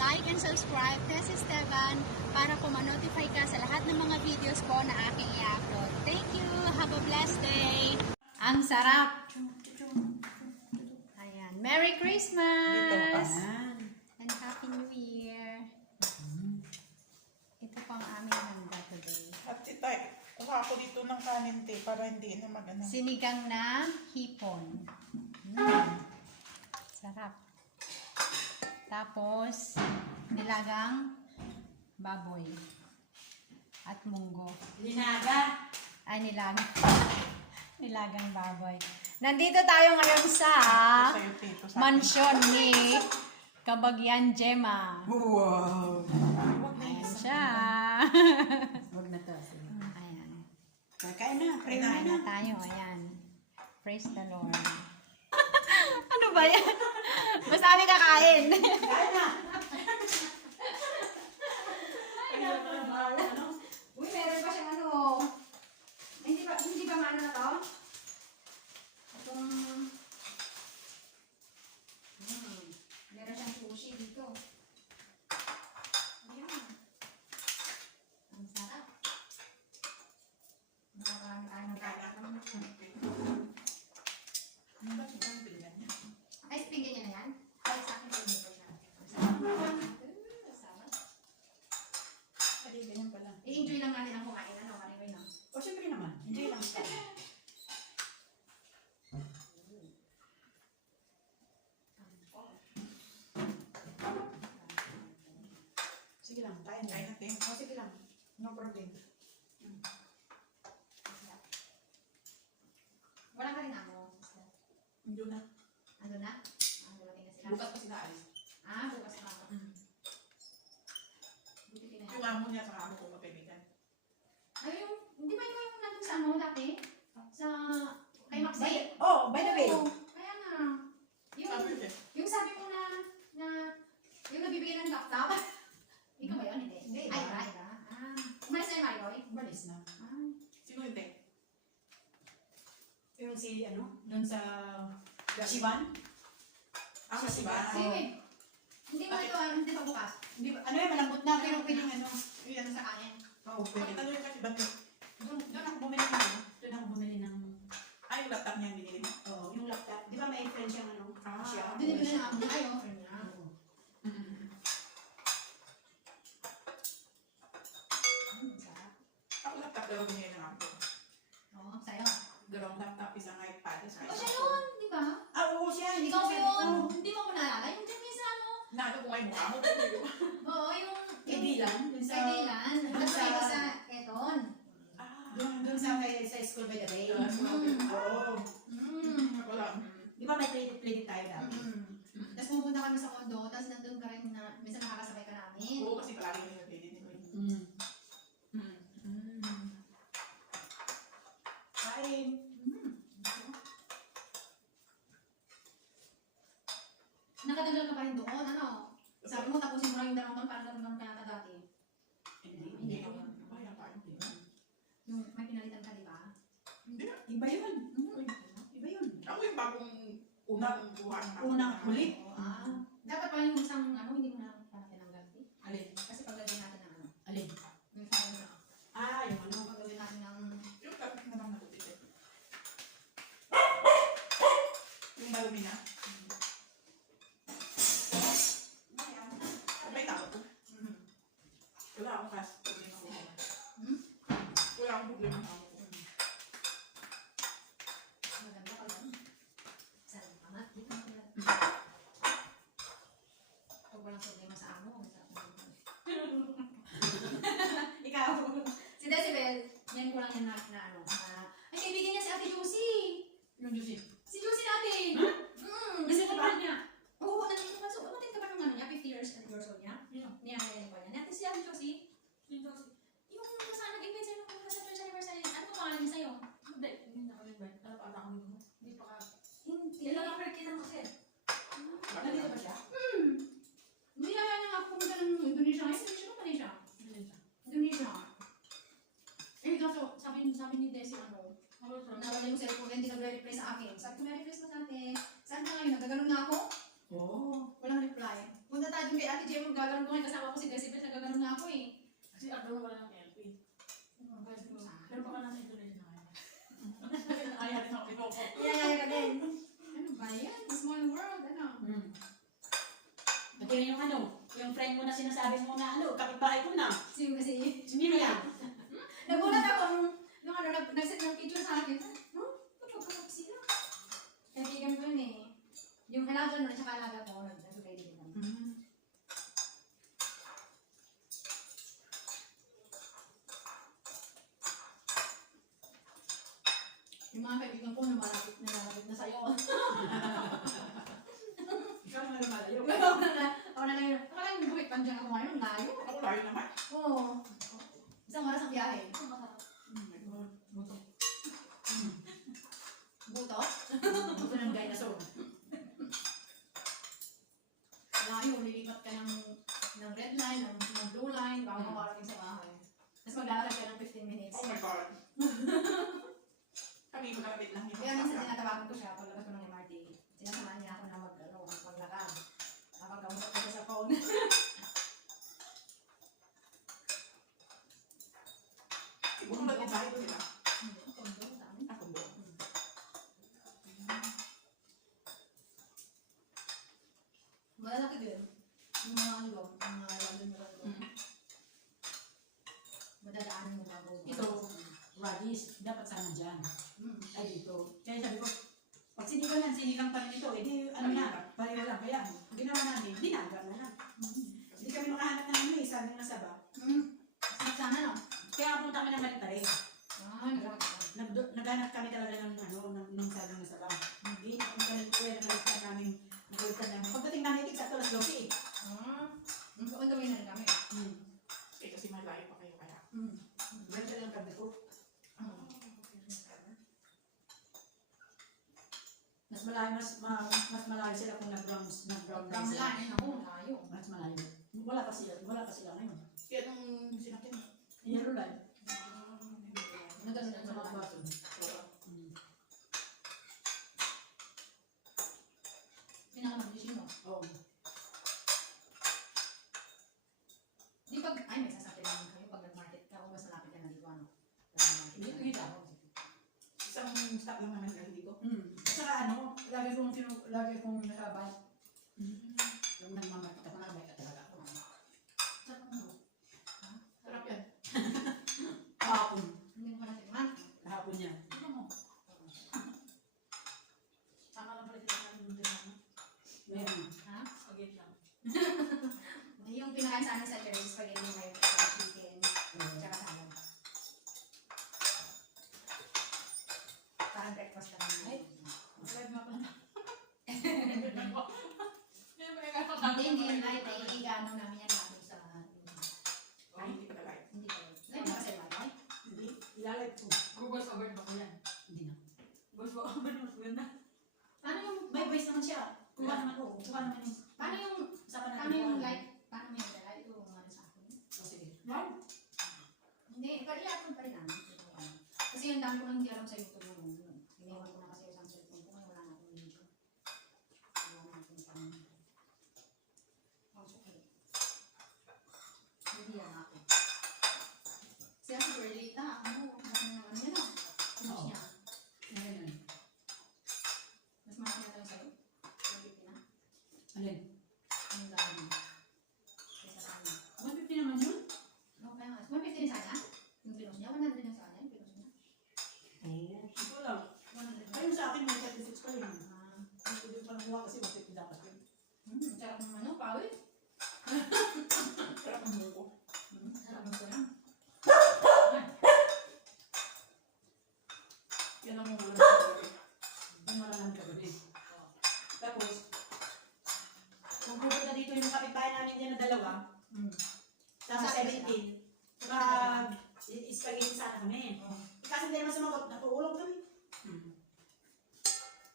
like and subscribe, Tess Esteban, para po ma-notify ka sa lahat ng mga videos ko na aking i-upload. Thank you! Have a blessed day! Ang sarap! Ayan. Merry Christmas! And Happy New Year! Ito po ang aming handa today. At itay, kuha ako dito ng kanin te para hindi na magana. Sinigang na hipon. Sarap. Tapos, nilagang baboy. At munggo. Linaga. Ay, nilagang baboy. Nandito tayo ngayon sa Sa'yo, te, ito sa akin. mansyon ni Kabagyan Gemma. Wow! Ayan siya. Huwag na to. Ayan. Kakain na. Pray Kain na. na tayo. Ayan. Praise the Lord. Ano ba yan? Basta kami kakain. Kain na. Uy, meron pa siyang ano. Hindi ba maano na to? Itong... meron siyang sushi dito. Ayan. Ang sarap. Marami tayo ng kakain. Ano ba siya ang bilhan niya? Ay, bigyan niya na yan? Ay, sa akin po siya. Ang sarap. Sarap. Adi, ganyan pala. I-enjoy lang natin ang kumain. Ano, Mariwin, no? O, siyempre naman. Enjoy lang. Sige lang, kain Kain na. na te. O, sige lang. No problem. Wala ka rin ako. Hindi na. Ando na? Dumating na sila. Bukas pa sila alis. Bukas pa ako. Buti Yung kinahin. amo niya sa amo ko magkaibigan. Ay, hindi ba yung nandun sa ano dati? Sa, kay Maxi? Oh, by the way. Oo, kaya nga. Sabi niya. Yung sabi mo na, yung nabibigyan ng laptop. Ikaw ba yun? Hindi. Hindi, Ay, iba. iba. Umalis na yung Mayoy? Balis na. Sino hindi? Yung si, ano, doon sa Siban. Ang kasi ba? Sige, wait. Hindi mo ito, hindi pa bukas. Hindi ba, ano yan, malambot na, pero pwedeng ano. Yung sa kanin. Oo, pwede. Bakit ano yung kasi ba te? Doon ako bumili ng ano. Doon ako bumili ng, Ay, yung laptop niya ang binili mo. yung laptop. Di ba may friend siyang ano? Ah. Siya. Hindi na ako. Ayaw, friend niya. Oo. Sarap. Ako laptop daw binili ng amo ko. Oo, sa'yo. Dalawang laptop, isang iPad, isang O siya yun, di ba? Ah, oo siya. Ikaw siya. yun. Oo. Hindi mo ko naalala. Yung dyan sa ano. Naano ko ngayon mukha mo. Oo, yung... Kay Dylan. Doon sa, Kay Dylan. doon sa, Sa Eton. Ah. doon sa, sa school by the bay. Oo. Wala. Di ba may play tayo dati? Tapos pupunta kami sa condo, tapos nandun ka rin na, minsan nakakasabay ka namin. Oo, kasi palagi nila pwede din ko yun. Kain. Nakatagal ka pa rin doon, ano? Sabi mo, tapusin mo lang yung 2 taon para ganun ka nata dati. Hindi naman. Kaya pa, hindi naman. Yung may pinalitan ka, di ba? Hindi na. Iba yun. Iba yun. Ako yung bagong unang buha ng ako. Unang huli? Dapat pala yung isang, ano, hindi mo na parang tinanggal, eh. Alin? Kasi paglagay natin ng, ano, Alin? yung parang, Ah, yung ano. paglagay natin ng, Yung tapos na lang nakulit eh. Yung marumi na. May tao ko. Wala akong kasi problema ko. Wala akong problema sa ako. maganda pa lang. Salamat. Huwag walang problema sa amo. Ikaw. Si Decibel, yan ko lang yan na ano. Ay, kaibigan niya si Ate Josie. Yung juicy. Si Josie natin. Kasi Kasi ba? niya. Oo, nandito ka. So, umatin ka ba ng ano niya? 50 years old niya? Yeah. Niya, yan pa niya. Natin si Ate Josie. Yung kasama nag-invite sa'yo nung nasa church anniversary. Ano pa pangalan niya sa'yo? Hindi na ako nag-invite. Dapat ako nito. Hindi pa ka. Hindi. Kailangan ka kita mo kasi. Nandito ba siya? Niyaya niya nga pumunta ng Indonesia. Ay, Indonesia pa rin siya. Indonesia. Eh, kaso, sabi ni Desi, ano, nawala yung cellphone, hindi nagre-reply sa akin. Sabi sabi kay Ate Jem, gagano'n ko ngayon kasama ko si Decibel, nagagano'n na ako eh. Kasi ano wala ng LP. Pero baka nasa Indonesia na kaya. Ayaw din ako kinoko. Iyayaya ka din. Ano ba yan? Small world, ano? Pati yung ano, yung friend mo na sinasabi mo na ano, kapitbahay ko na. Sino kasi? Si Miriam. Nagulat ako nung ano, nag-set ng picture sa akin. No? Napagkakap sila. Kaibigan ko yun eh. Yung alaga nun, tsaka alaga ko, nag-sugay din kami. Yung mga kaibigan ko, nalalapit na sa'yo. Ikaw na lumalayo. Ako na lang yun. Akala yung bukit pandiyan ako ngayon, layo. Ako layo naman. Oo. Isang oras ang biyahe. Buto. Buto? Ito ng dinosaur. Layo, lilipat ka ng red line, ng blue line, bago makarating sa bahay. Tapos maglalakad ka ng 15 minutes. Oh my God. Kami magkakapit lang yun. Kaya minsan tinatawagan ko siya paglabas ko ng MRT. Sinasamahan niya ako na maglakad. Nakapagkamusap ko sa phone. Ibang ba't yung bahay ko nila? Kondo sa amin. Ako mo. Malalaki din. Yung mga ano ba, yung mga London Road. Madadaanan mo bago. Ito, Radis, dapat sana dyan. Ay dito. Kaya sabi ko, pag sinigang yan, sinigang pa rin ito, edi ano na, pareho lang. Kaya, ang ginawa namin, dinaga na lang. Hindi kami makahanap ng ano eh, sabi ng nasaba. Sana no? Kaya punta kami ng Malipare. Nagawag ka. Naghanap kami talaga ng ano, ng sabi ng nasaba. Hindi, kung kami kuya na nalitan namin, nalitan namin. Pagdating namin, eksakto alas 12 eh. Magkakundawin na rin kami. Eh kasi malayo pa kayo kaya. Ganyan siya lang kami ko. Mas malayo, mas malayo sila kung nag-brown From line, ako, layo. Mas malayo. Wala pa sila ngayon. Kaya nung sinakin. Yellow line. Nagano'n na Sa mga sa baso. pinakamaglisyon mo. Oo. Di pag, ay may sasakyan naman kayo pag nag-market ka, kung mas malapit ka na dito, ano? Dito. Isang stop lang naman dahil dito. At saka ano, lagi kong nakabay. Yung nagmamakita ko nakabay ka talaga ako. Saka ano, Sarap yan. kahapon. Hindi mo natin Kahapon niya. Ano mo? Saka lang pala sila ng mundo na. Meron. Ha? Again lang. Yung pinakain sa amin sa church, spaghetti may fried chicken, tsaka salad. Parang breakfast lang. Ay. Live nga pala. Hindi yung light, eh, ano namin yan natin sa, Ay, hindi pa talaga. hindi ko. Light na kasi light. Hindi. Ilalive ko. Google sa word ba ko yan? Hindi na. Voice over mas maganda. Paano yung, May voice naman siya. Kuha naman ko. Kuha naman yung... paano yung, Usapan natin. paano yung kuha. light, paano mo yung light, ito ano sa akin. O, sige. Wow. Hindi, pero i-upload pa rin namin. Kasi yung dami ko nang hindi alam sa YouTube yung iniwan ko na kasi isang cellphone ko, ngayon wala na akong video. Wala na akong pang... Okay. Hindi yan ako. Siya super late na, ano yan o. Finish niya. Ngayon yun. Mas malaki na tayo sa'yo. 150 na. Alin? Ang dami. Kaysa sa amin. 150 naman yun? No, kaya nga. 150 din sana. Yung pinos niya, 100 din sa kanya. Yung pinos niya. Oo. Ito lang. 100. Ayun sa akin, may 36 pa yun. Ah. Hindi ko din pa nakuha kasi 150 dapat yun. Sarap ng ano, pawis. Sarap ang buko. Sarap ng sarap. Yan ang ulam sa gabi. Yung maraming kagabi. Tapos, kung pupunta dito yung kapitbahay namin dyan na dalawa, sa 17, spaghetti sana kami. Kasi hindi naman sumagot, nakuulog kami.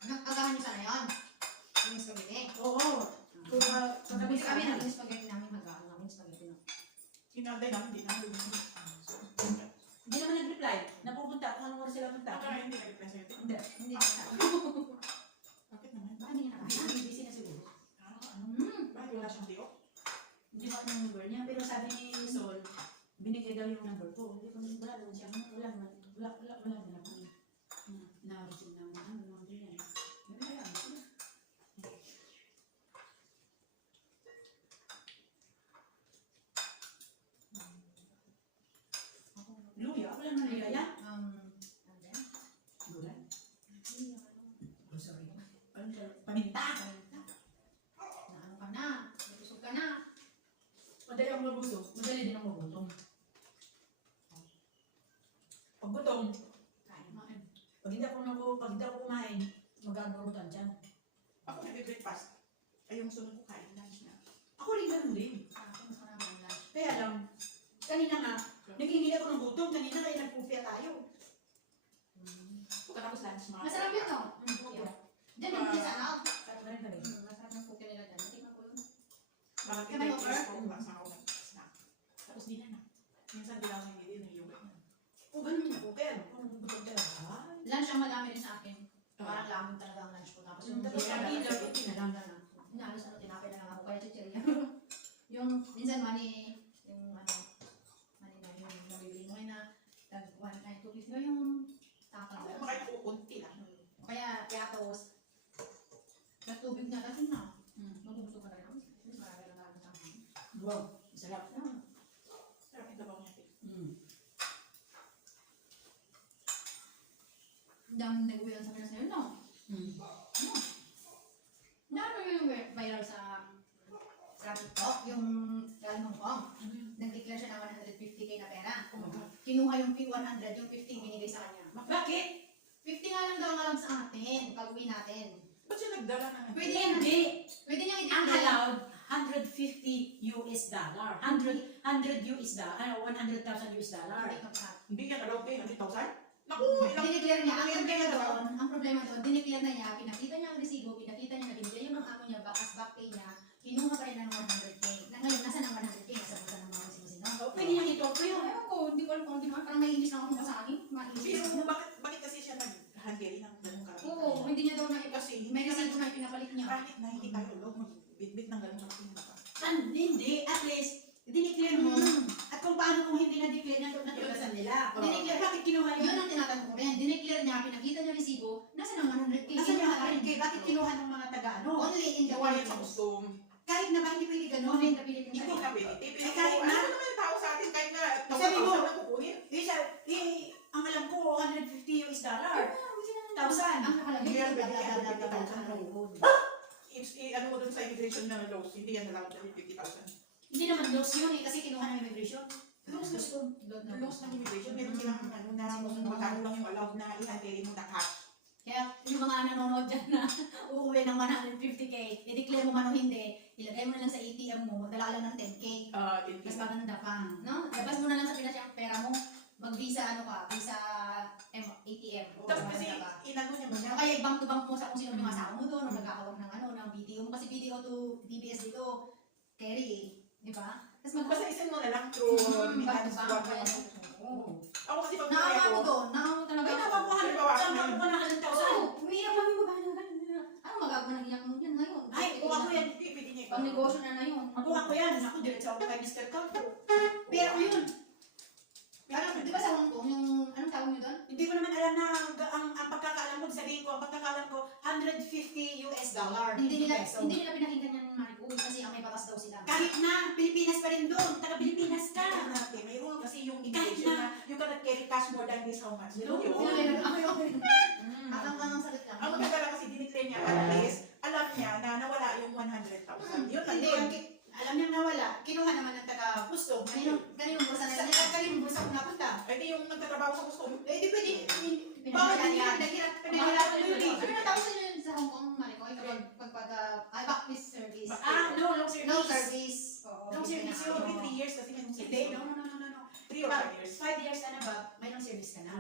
Agahan niyo sana yun. Yung spaghetti. Oo. Kung Kasi kami namin yung spaghetti namin, magahan namin yung spaghetti no. Sinabay namin, hindi namin. hindi naman nag-reply, napupunta kung anong oras sila punta. Baka hindi nag-reply sa'yo. Hindi. Hindi na sa Bakit naman? Baka hindi na Busy na siguro. Bakit wala siyang diyo? yung number niya. Pero sabi ni Sol, binigay daw yung number ko. Hindi ko, wala naman siya. Wala naman ako. Na-receive naman. Ano naman din yan. Kaya ano sila. Luya, wala naman luya yan. Gulay. Oh, sorry. Paminta. Naano ka na? Busog ka na. Madali ang mabusog. Madali din ang magutom. Pag gutom, Kain. pag hindi ako kumain, mag-aburutan dyan. Ako nag-breakfast. Ay, yung sunod ko kain lunch na. Ako rin ganun din. Sa akin, mas marami ang lunch. Kaya lang, kanina nga, nagingin ako ng gutom. Kanina kaya nagpupya tayo. Pagkatapos lunch, mga... Masarap yun, no? Diyan yung pizza na. Sarap na rin kami. Masarap yung cookie nila dyan. Tingnan ko yun. Bakit Kamay kita over? yung ko ba sa ako nag-snack. Tapos di na. Minsan di lang sa hindi ng yogurt na. O ganun ako. Kaya ano, kung gutom talaga. Lunch ang madami rin sa akin. Parang lamang talaga ang lunch ko. Tapos yung Tapos kami, lagi na lang. Inalos na tinapay na lang ako kaya chichirya. Yung minsan money, yung ano, money na yung nabibili mo na tag 1 ay 2 piece yung takal. Ako makain ako kunti lang. O kaya toast. Natubig na kasi na. Magugusto ka na lang. Mas marami na lang sa akin. Wow, sarap. Sarap yung dabaw niya. Ang dami nag-uwi sa Pinas ngayon, no? Ano yung viral sa TikTok, yung galing Hong Kong. Nag-declare siya ng 150k na pera. Kinuha yung 100, yung 50 binigay sa kanya. Bakit? 50 nga lang daw ang alam sa atin, pag-uwi natin. Ba't siya nagdala na? Pwede yan. Hindi. Pwede niyang Ang i-declare. allowed, $150 US. 100 US dollar. Ano, 100,000 US dollar. Hindi ka pa. Hindi yan allowed kayo. 100,000? Naku, ilang... Dineclare niya. Ang problema doon, dineclare na niya, pinakita niya ang resibo, pinakita niya na binigay yung mga amo niya, as back pay niya, kinuha pa rin ng 100k. Na ngayon, nasa ng 100k, nasa bulsa ng mga sino-sino. Pwede niyang ito yun. Ewan ko, hindi ko alam kung di ba, parang naiinis lang ako masahin. Pero bakit kasi siya nag-handle ng ganung karamihan? Oo, hindi niya daw na Kasi may resibo na pinapalit niya. kahit na hindi tayo allowed magbitbit ng ganung karamihan na. Hindi, at least, dineclare mo. At kung paano kung hindi na-declare niya, natugasan nila. Dineclare, Bakit kinuha yun yun? ang tinatanong ko rin. Dineclare niya, pinakita niya resibo, nasa ng 100k. Nasa yung 100K, bakit kinuha ng mga taga-ano? Only in the Gawa yan sa custom. Kahit na ba hindi pwede ganun? Only in the Philippines. Hindi ka ability. Pero kahit ano na- naman yung tao sa atin kahit na Sabi mo, 1,000 na kukunin? Ang alam ko, $150 US. Thousand. Ang nakalagay. Hindi yan bla, pwede bla, kaya bla, bla, bla, 50,000 bla, na bla. Ano mo dun sa immigration na laws, hindi yan allowed na 50,000. Hindi naman loss yun eh, kasi kinuha ng immigration. Laws ng immigration, meron silang ano na magkano lang yung allowed na i-handle mo na cash. Kaya yung mga nanonood dyan na uuwi ng 150k, i-declare mo man o hindi, ilagay mo na lang sa ATM mo, magdala ka lang ng 10k. Mas maganda pa, no? Labas mo na lang sa Pinas yung pera mo, mag-visa ano ka, visa ATM. O, Tapos kasi maganda pa. inano niya ba Ano niya? kaya bank to bank mo sa kung sino yung asawa mo doon, o nagkakawag ng ano, ng BDO mo, kasi BDO to DBS dito, carry eh, di ba? Tapos Basta isin mo na lang through bank to Mechanics bank. Squad. Oo. Ako kasi pag Naawa ko, ko doon, naawa ko talaga. Ay, nabakuhan ko, saan nakuha ng 100,000? Oo, umiiyak lang yung babae na ganun. Ano magagawa ng iyak mo yan ngayon? Ay, kuha ko yan. hindi pwede niya Pang negosyo na yun. Makuha ko yan. Ako, diretso ako kay Mr. Campo. Pero yun, Parang, di ba sa Hong Kong, yung, anong tawag nyo doon? hindi ko naman alam na ang pagkakaalam ko, sabihin ko, ang pagkakaalam ko, $150 US. Hindi nila, Peso. hindi nila pinakinggan yan, Maricol, kasi ang may batas daw sila. Kahit na, Pilipinas pa rin doon. Taga-Pilipinas ka. Mayroon kasi yung immigration na you cannot carry cash more than this how much. No, Yun. Akang sakit lang. Ang magagala kasi dineclare niya at least, alam niya na nawala yung 100,000. Yun lang Hindi, yun. alam niya nawala. Kinuha naman ng taga-gusto. Kaninong bursa na yun? Kaninong bursa ko napunta? Ay, di yung nagtatrabaho sa custom. Eh, di pwede. Bakit Bakit yan? naghirap ko yun eh. Ano na tawag sa inyo sa Hong Kong, Maricoy? Kapag backlist service. No, long service. No service. Oo. Long service yun. Every 3 years kasi may Hindi, no. 3 or 5 years. 5 years and above, may long service ka na.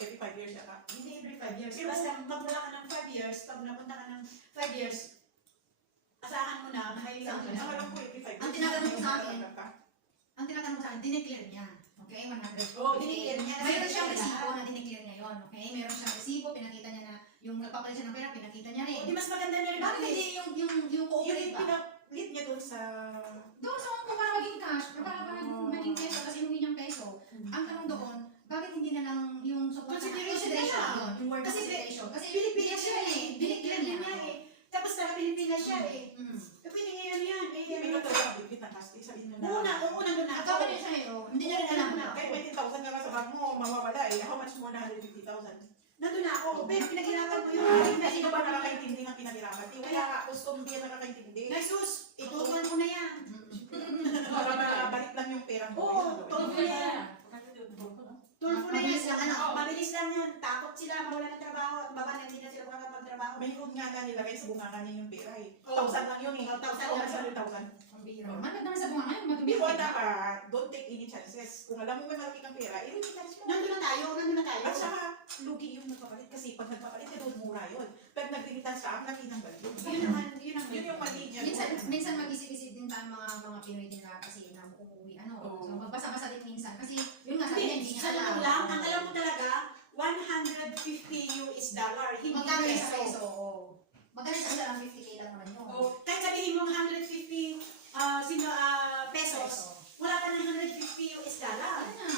Every 5 years yata. Hindi every 5 years. Pero- Basta magmula ka ng 5 years, pag napunta ka ng 5 years, asahan mo na may Saan ka Ang alam ko every 5 years. Ang tinatanong ko sa akin, Ka. ang tinatanong ko sa akin, dineclare niya. Okay, 100. Oo, dineclare niya. Mayroon siyang Dineclare resibo lahat. na dineclare niya yun. Okay, mayroon siyang resibo, pinakita niya na yung nagpapalit siya ng pera, pinakita niya rin. Di mas maganda na rin. Bakit hindi yung Yun cooperate yung ba? pinalit niya doon sa... Doon sa Hong Kong para maging Kahit may 10,000 ka sa bag mo, mawawala eh. How much more na 150,000? Nandun na ako, pero pinaghirapan ko yun. Hindi sino ba nakakaintindi ng pinaghirapan? Di wala nga, gusto hindi yan nakakaintindi. Jesus, itutuan ko na yan. Para mabalik lang yung pera mo. Oo, tulfo na yan. Tulfo na yan. Mabilis lang, ano? Mabilis lang yan. Takot sila, mawala ng trabaho. At baba na hindi na sila makakapagtrabaho. May code nga na nilagay sa bunga niya yung pera eh. Oo. 1,000 lang yun eh. 1,000 lang. 100,000. Ang biro. Manag naman sa bunga ngayon, madumi. Before dapat, don't take any chances. Kung alam mo may malaki kang pera, i-recharge mo. Nandun na tayo, nandun na tayo. At saka, lugi yung nagpapalit kasi pag nagpapalit, doon mura yun. Pag nag-return sa akin, nakitang value. Yun naman, yun ang Yun yung mali niya. Minsan mag-isip-isip din tayo mga Pinoy din na kasi na uuwi. Oo. So magbasa-basa din minsan. Kasi yun nga sabi niya, Hindi, hindi niya sa totoo alam. lang, ang alam mo talaga, 150 US dollar, hindi Magkano yung sa peso. peso? Oo. Magkano sa isa lang 50k lang naman yun. Oh, kahit sabihin mo 150 pesos, wala pa ng 150 US dollar. Ano na?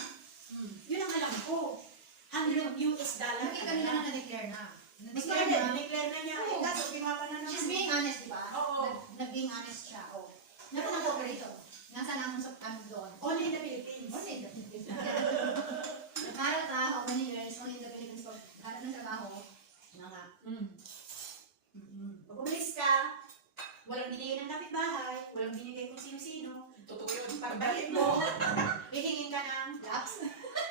Yun ang alam ko. 100 US dollar. Hindi kanina na na-declare na. Declare na, declare na niya. Oo. Kaso, ginawa pa na naman. She's being honest, di ba? Oo. Nag-being honest siya. Oh. Nag-cooperate. Nasa namin sa ano doon. Only in the Philippines. Only in the Philippines. Nakarat ka, how many years, only in the Philippines ko. Hanap ng trabaho. Mga. Pag umalis ka, walang binigay ng kapitbahay, walang binigay kung sino-sino. Totoo yun. Pagbalik mo, hihingin ka ng Laps.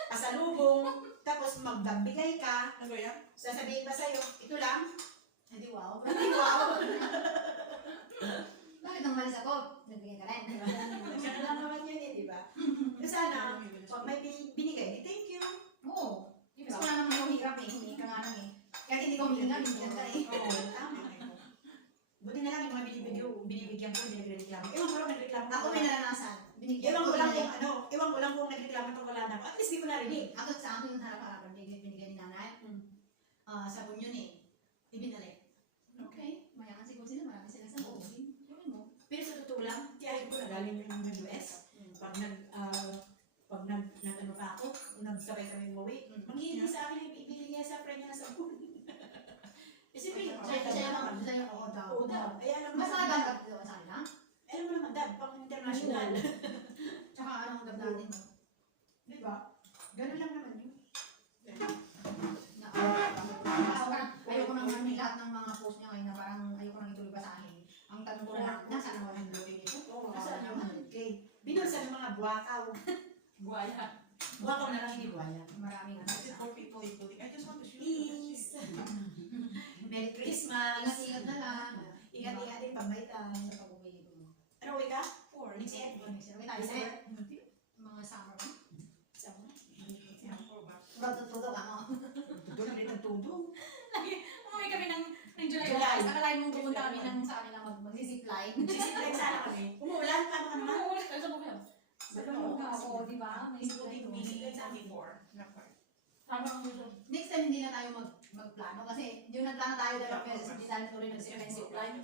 pasalubong, tapos magbabigay ka, Ano yan? sasabihin pa sa'yo, ito lang, Hindi wow. hindi wow. Bakit nang malis ako? Nagbigay ka rin. Ganun lang naman yun eh, di ba? Kaya sana, pag may binigay, thank you. Oo. Kasi wala naman yung hirap eh. Humingi ka nga lang eh. Kahit hindi ko humingi, binigyan ka eh. Oo, tama. Buti na lang yung mga binibigyan ko, nagreklamo. Ewan ko lang nagreklamo. Ako may naranasan. Binigyan Ewan ko lang binigyan. kung ano, ewan ko lang kung nagreklamo pag wala na ako. At least di ko narinig. Ako sa akin yung harap-harapan, binigyan ni nanay. Sabon yun eh. Ibinalik. Okay. Mayaman siguro sila, marami sila sa buong. Gawin mo. Pero sa totoo lang, tiyahin ko na galing yung ng US. Pag nag-ano pa ako, nagsabay kami umuwi, manghihingi sa akin, ibili niya sa friend niya sa sabon. Kasi Sa'yo ako daw. Oo daw. Eh, alam mo Mas naman, nagandap doon sa kanila. alam mo naman, Dab, pang international. Tsaka anong gab natin mo. Di ba? Ganun lang naman yun. Ayoko nang marinig lahat ng mga post niya ngayon na parang ayoko nang ituloy basahin. Ang tanong ko na lang, nasaan ang 100k nito? Oo, nasaan yung 100K? Binulsa ng mga buwakaw. Buhaya. Buwakaw na lang, hindi buwaya. Maraming ano. Is it for people including? I just want to shoot Peace. Merry Christmas. Ingat-ingat na lang. Ingat-ingat din pambaitan. Sa pag-uwi ko. Ano, uwi ka? for. Next year? Uwi tayo sa mga summer ba? Sama. Yeah, for back. Puro tutulog ako. Doon na rin ang tudong. Umuwi kami ng July. July. Akalain mong pumunta kami ng sa kanila mag-zipline. Sisiplag sana kami. Umuulan, paano ka naman? Sa Buglaw. Sa Buglaw. Oo, di ba? May Including me, zipline. it's only 4. Not 5. Next time hindi na tayo magplano kasi yung nagplano tayo dalawang beses hindi tayo tuloy nag-zipline.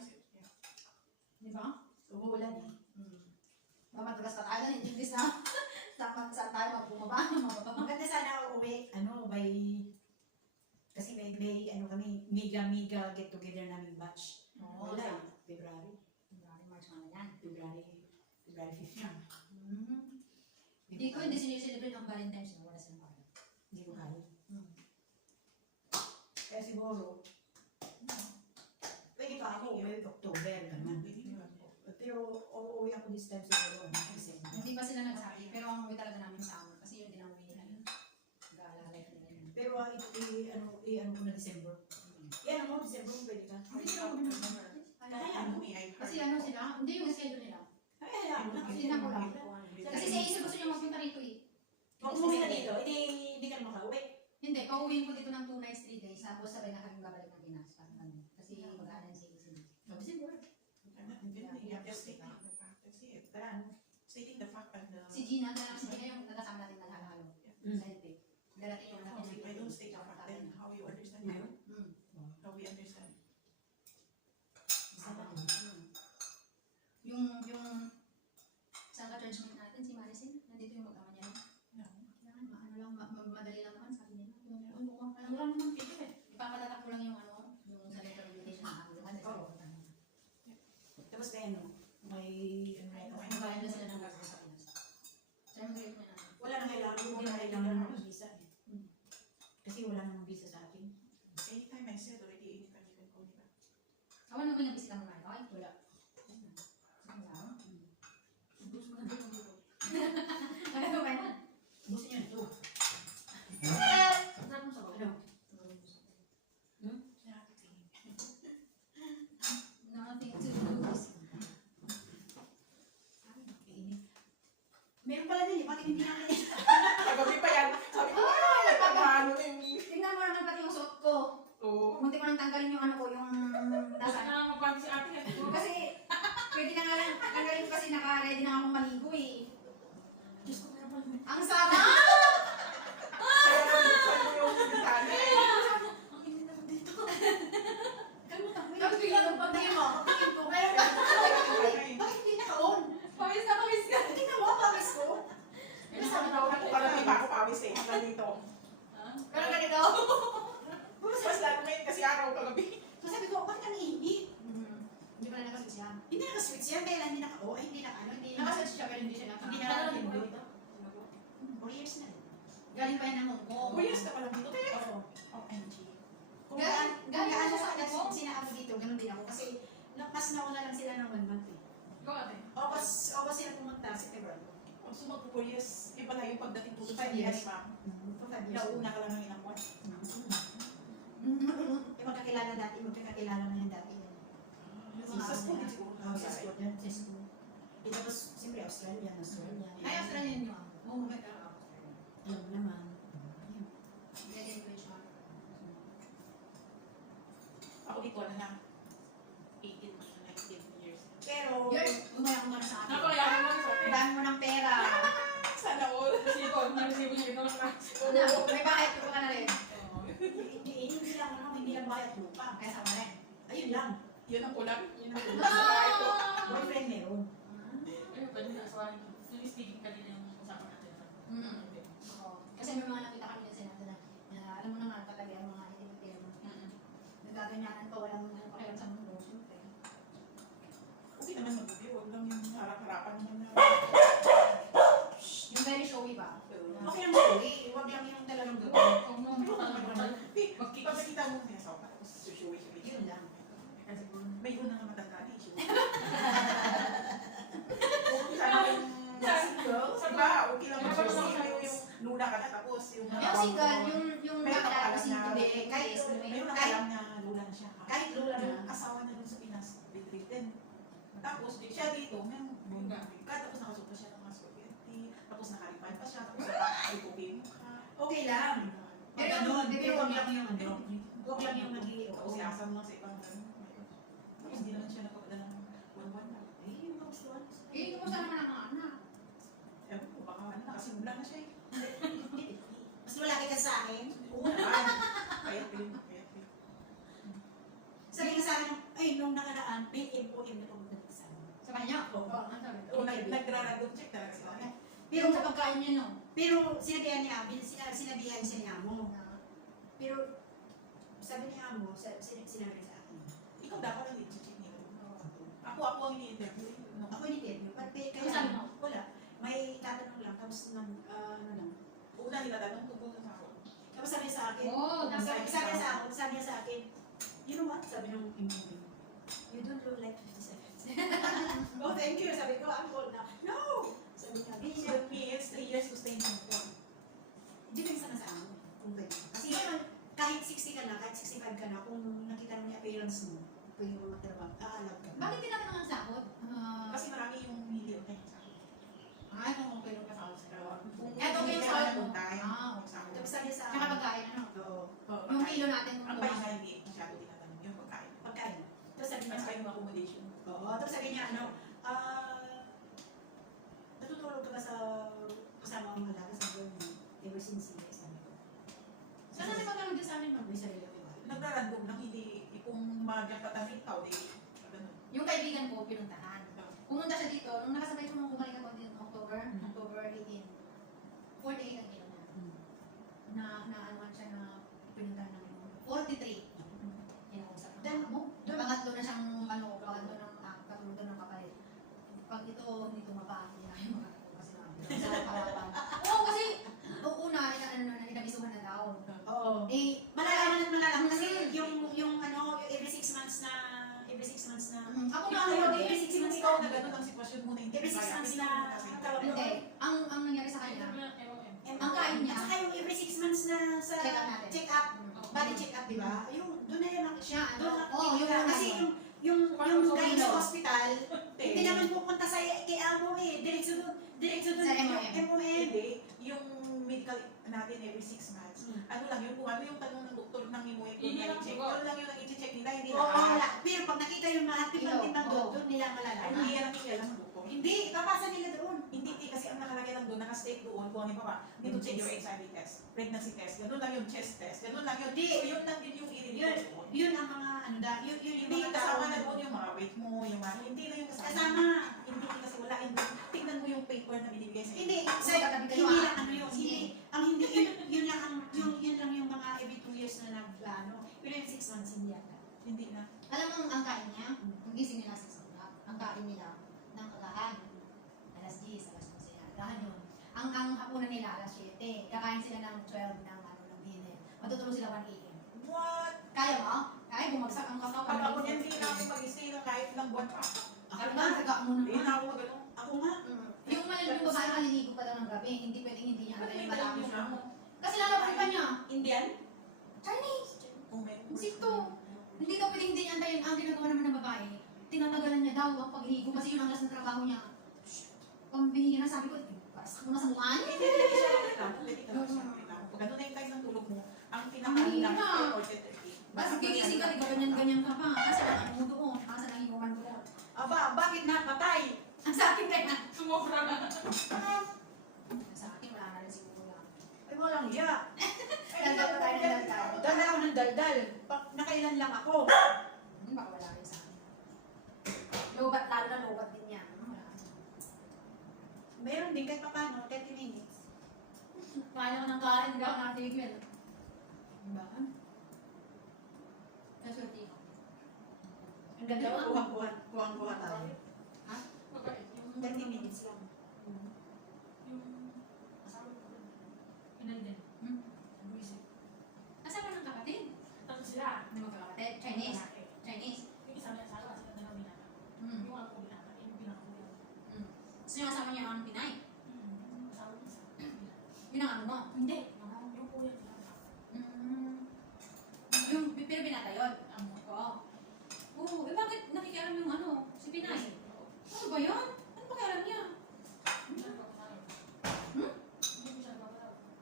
Di ba? Umuulan eh. Mamadulas pa tayo ng English na. Saan tayo magbumaba? Mababa. Maganda sana uuwi, by, kasi may ano kami, mega get together namin batch. Oo. Wala eh, February. March mga yan. February 15. Hindi ko hindi sineselebrate ang Valentine's Day. Wala silang pala. Hindi ko kaya. Kaya siguro, pwede pa ako uuwi October, ganun. Pero uuwi ako this time siguro, December. Hindi pa sila nagsabi, pero ang uwi talaga namin summer kasi yun din ang uwi nila yun. Gaalalay ko nila yun. Pero ano ko na December. Yan mo, December kung pwede ka. Hindi sila uwi naman. Kasi ano sila, hindi yung schedule nila. Ay, hayaan mo na. Hindi na ko lang. Kasi sa isip gusto niya magpunta rito eh. Kung umuwi ka dito, hindi ka na makauwi. Hindi, pauwiin ko dito ng 2 nights, 3 days, tapos sabay na kami babalik ng Pinas. Parang ano. Kasi mag-aanan si Isin. December. Stating the fact and Si Gina, si Gina yung nakasama natin naghalo-halo. Sa LP. Darating yung natin. I don't state the fact then how you understand it. How we understand. Yung sa ka-churchmate natin, si Maricel, nandito yung mag-ama niya. Madali lang naman sabi nila. Alam mo lang naman pito eh. Ipapatatak ko lang yung yung sa letter of invitation na Tapos may may Nagbayad na sila ng gasto sa Pinas. Sa'yo mag-rate na natin. wala na kailangan. wala namang visa sa akin. Anytime I said already, anytime you can call me back. Awan naman yung bisita mo na ito. Ay, wala. Gusto mo na din dito. Ano ba yan? Gusto niyo ito. Sarap mo sa bawal. Ano? Nothing to lose. Ay, nakiinit. Meron pala din eh, bakit hindi namin Kagabi pa yan. Sabi ko, nagpapahalo na yung... tingnan mo naman pati yung suot ko. Oo. Munti ko nang tanggalin yung ano ko, yung Basta nasa. na magpanti si ate. Kasi, pwede na nga lang, tanggalin ko kasi naka-ready na akong maligo eh. Diyos ko, meron pala. Ang sarap! Kaya nabuksan ko yung bintana. Ang init naman dito. Kalimutan ko yun. Tapos bigla nung pagtingin mo, pagtingin ko, meron ba? Bakit hindi naka-on? Pawis na pawis ka. Tingnan mo, pawis ko. Kagabi pa ako pawis eh. Hanggang dito. Pero ganito. Mas lalo ngayon kasi araw kagabi. So sabi ko, bakit ang init? Hindi pala nakaswitch yan. Hindi nakaswitch yan, kaya hindi naka, ay hindi naka, hindi Nakaswitch siya pero hindi siya naka. Hindi naka-remote. 4 years na. Galing pa yan ng Hong Kong. 4 years ka pala dito. Oo. OMG. Galing Galing siya sa sa Hong Kong? sinabi dito, ganun din ako. Kasi mas nauna lang sila ng 1 month eh. Ikaw ate. August sila pumunta, September. So mag 4 years. Iba na yung pagdating to 5 5 years years. pa. For 5 years. Nauna ka lang ng ilang buwan. Yung magkakilala dati, magkakilala na yan dati. Sa school din siguro. Sa school yan, sa school. Eh, tapos, siyempre, Australian. Ay, Australian niyo. Oh my God. Alam mo naman. Very encouragement. Ako dito na na. 18 to 19 years. Pero, Yours? umayak mo na sa akin. Napakayaman mo sa atin. Dami mo ng pera. Sana all. Resibo. Naresibo niya ito ng class. Ano? May bahay ko ka na rin. Hindi lang bayad lupa. Kaya sa rin. Ayun lang. Yun ang kulang. Yun ang kulang. Ah! Sa bahay ko. Boyfriend meron. Ayun, pwede na asawahin ko. Yung speaking kanina yung usapan natin. Mm. Oo. Kasi may mga nakita kami din sinabi na alam mo naman talaga ang mga itinitiro mo. Nagaganyanan pa walang pakialam sa mundo. Siyempre. Okay naman mag-review. Huwag lang yung harap-harapan mo na. Yung very showy ba? Okay lang mo. Huwag lang yung talagang gawin. Kung mo pag nakita mo niya sa opa, tapos sushuwi siya. Yun lang. Kasi may una nga matanda ni issue. Sana yung single, diba? Okay lang yung luna ka na tapos yung Yung single, yung Meron nakilala ko alam si na- Tude, kahit Mayroon kahit alam na lula na siya. Kahit lula na. Asawa na dun sa Pinas, bedridden. Tapos siya dito, may bunga. Tapos nakasuot pa siya ng mga spaghetti. Tapos nakaripan pa siya. Tapos nakalipukin mo ka. Okay lang. Pero Ganun. yung- Pero huwag lang yung ano. Huwag lang yung nag-i- Tapos iasam lang sa ibang ganun. Tapos hindi naman siya nagpapadala ng buwan-buwan na. Eh, yung mga gusto. eh, kumusta naman ang mga anak? Ewan ko, baka ano, nakasimula na siya eh. Mas malaki ka sa akin. Oo naman. Payat din. Payat din. Sabi nga sa akin, ay, nung nakaraan, may MOM na pumunta sa akin. Sa kanya? Oo. Ang sabi. Oo, nagra-random check talaga sa akin. Pero, Sa pagkain niya, no? pero sinabihan ni Abin, sinabihan siya ni Amo. Pero, sabi ni Amo, sinabi sa akin. Ikaw dapat ang i-check niya. Ako ang ini-interview. Ako ini-interview, pati Ano sabi mo? wala. May tatanong lang, tapos ano lang. Una nila tanong tungkol sa sahod. Tapos sabi sa akin, Oh, sabi niya sa akin, you know what? Sabi nung employee, you don't look like 57. Oh, thank you. Sabi ko, I'm old now. No! Sabi niya, He told me it's 3 years to stay in Hong depends na sa amin. Kung pwede. Kasi kahit 60 ka na, kahit 65 ka na, kung nakita mo yung appearance mo, pwede mo magtrabaho, aalag ka. Bakit tinatanong ang sahod? Kasi marami yung hindi okay sa akin. Ay, kung okay lang kasama sa Kung Eto, hindi yung ka sahod mo. tayo, Ah, sahod. Tapos sabi sa Tsaka pagkain, ano? Oo, Yung kilo natin kung Ang pahinga hindi masyado tinatanong yung pagkain. pagkain. Tapos sabi niya, At saka yung accommodation. oo, tapos sabi niya, ano, natutulog ka ba sa kasama ang alaga sa buwan mo? Ever since hindi, sabi ko. Saan natin magkakaroon dyan sa amin, ma'am? May sarili ko ba? Nagrarandom lang, hindi kung magyang katamig ka, di ganun. Yung kaibigan ko, pinuntahan. Pumunta siya dito, nung nakasabay ko nung bumalik ako din October 18. 48 ang kilo na. Na ano siya na pinuntahan namin. 43. Inausap ko. Then, Pangatlo na siyang pangatlo ng katulog ng kapalit. Pag ito, hindi tumapa, hindi na yung makakatawa kasi namin. Sa harapan. Oo, kasi, nung una, inabisuhan na daw. Oo. Eh, di ba? Yung, doon na yan ang Siya, ano? doon na Oo, yung nakikita. una Kasi doon. yung guy Ano? sa hospital, hindi naman pupunta sa kay Amo eh. Diretso doon Sa MOM. MOM. Hindi, yung medical natin every 6 months. Ano lang yun, kung ano yung tanong ng doktor ng imuwi doon Hindi na lang i-check. siguro. Doon lang yung nag-i-check nila, hindi Oo, lahat. wala. Pero pag nakita yung mga timbang-timbang doon, Oo. doon nila Ay, malalaman. hindi yan ang kikialam ng doktor. Hindi, ipapasa nila doon. Hindi, kasi ang nakalagay lang doon, naka-state doon, kung ano ba, dito check your HIV test, pregnancy test, ganun lang yung chest test, ganun lang yun. Hindi. So, yun lang din yung i-report doon. Yun ang mga ano da, yun yung Hindi mga kasama tao na doon yung mga weight mo, yung mga, hindi na yung kasama. Kasama. Hindi kasi wala, hindi. Tignan mo yung paper na binibigay sa Hindi, inyo. sa, Katabi kayo, hindi ah. lang ano yun, hindi, ang hindi, yun lang ang, yun lang yung mga every 2 years na ano, yun yung 6 months hindi yata. Hindi na. Alam mo ang kain niya? Kung gising nila sa sundak, ang kain nila ng agahan. Alas 10, alas 11 yan. Agahan yun. Ang hapunan nila alas 7. Kakain sila ng 12 ng dinner. Matutulog sila 1 a.m. What? Kaya mo? Kaya bumagsak ang katawan. Pag ako niyan, hindi na ako mag-stay na kahit ng buwan pa. Ako na, taga mo Hindi naman. na ako mag-ano. Ako nga, Yung malalim yung babae maliligo pa daw ng gabi. Hindi pwedeng hindi niya Ano antayin yung malaki malaki siya. siya? Kasi lalaban pa niya. Indian? Chinese. Oh, may Sito. Hindi daw pwedeng hindi niya antayin. Ang ginagawa naman ng babae, tinatagalan niya daw ang paghihigo kasi yun ang last ng trabaho niya. Pambihingin na sabi ko, paras mo na sa mukha niya. Hindi siya reklamo. Pwede ka lang siya reklamo. Pag ano na yung time ng tulog mo, ang pinaka-ano lang, Ang hina. 4 or 10:30. Tapos gigising ka, ganyan-ganyan ka pa. Kasi ang ano mo doon, kasi nangihuman doon. Aba, bakit na patay? Ang sa akin kaya, Sumobra na. sa akin wala na rin siguro lang. Ay, walang iya. Daldal pa tayo ng daldal. Dala ako ng daldal. Nakailan lang ako. Baka wala rin sa akin. Lobat, lalo na lobat din yan. Wala. Meron din kahit papano, 30 minutes. Kaya ko ng kain, hindi ako nakatigil. Bakit? Kaswerte ko. Ang ganda mo. Kuhang-kuha tayo. Mabait. Yung 30 minutes lang. Yung asawa ko. Inay din. Buisip. Asawa ng kapatid? Tapos sila. Hindi magkakapatid? Chinese? Lalaki. Chinese? Yung isa may asawa, sila na lang binata. Hmm. Yung ako binata, yung pinakakuya. Gusto niyo asawa niya ang Pinay? Asawa ko isa. Yun ang ano mo? Hindi. Yung kuya binata. Yung pero binata yun? Oo. Oo, bakit nakikialam yung ano? Si Pinay? Ano ba yun? Ano ba kialam niya?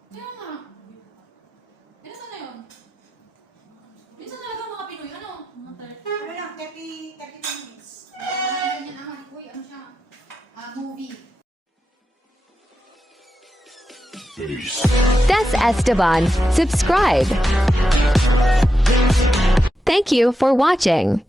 Kaya nga. Minsan na yun? Minsan talaga mga Pinoy, ano? Mga Ano lang, 30 minutes. ganyan naman. Uy, ano siya? Movie. That's Esteban. Subscribe. Thank you for watching.